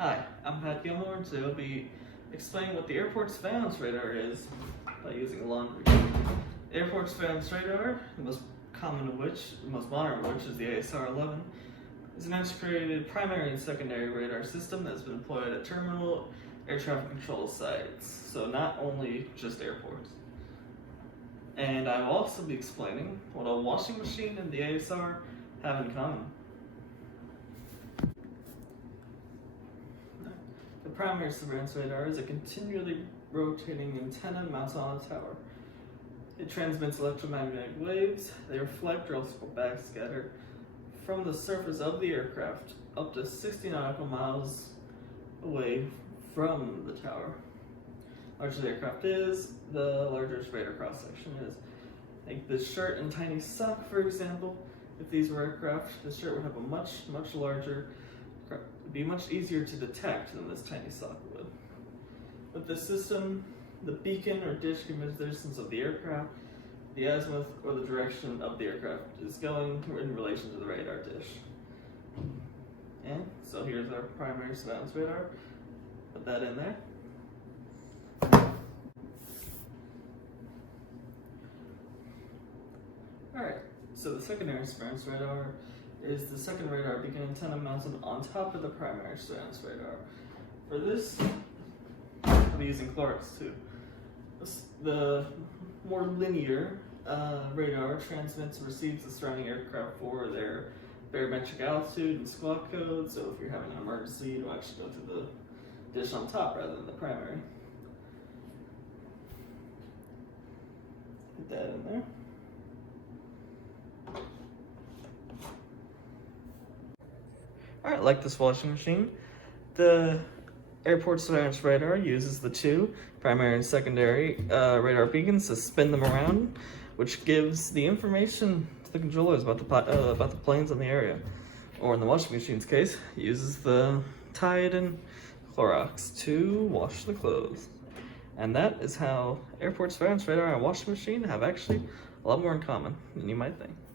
Hi, I'm Pat Gilmore, and today I'll be explaining what the airport surveillance radar is by using laundry. The airport surveillance radar, the most modern of which is the ASR-11, is an integrated primary and secondary radar system that's been deployed at terminal air traffic control sites, so not only just airports. And I will also be explaining what a washing machine and the ASR have in common. The primary surveillance radar is a continually rotating antenna mounted on a tower. It transmits electromagnetic waves. They reflect or else backscatter from the surface of the aircraft up to 60 nautical miles away from the tower. The larger the aircraft is, the larger its radar cross-section is. Take the shirt and tiny sock, for example. If these were aircraft, the shirt would have a much larger, be much easier to detect than this tiny sock would. With this system, the beacon or dish can measure the distance of the aircraft, the azimuth or the direction of the aircraft is going in relation to the radar dish. And so here's our primary surveillance radar. Put that in there. Alright, so the secondary surveillance radar is the second radar beacon antenna mounted on top of the primary surveillance radar. For this, I'll be using Clorox too. The more linear radar transmits and receives the surrounding aircraft for their barometric altitude and squawk code, so if you're having an emergency, you'll actually go to the dish on top rather than the primary. Put that in there. Alright, like this washing machine, the airport surveillance radar uses the two primary and secondary radar beacons to spin them around, which gives the information to the controllers about the planes in the area. Or in the washing machine's case, it uses the Tide and Clorox to wash the clothes. And that is how airport surveillance radar and washing machine have actually a lot more in common than you might think.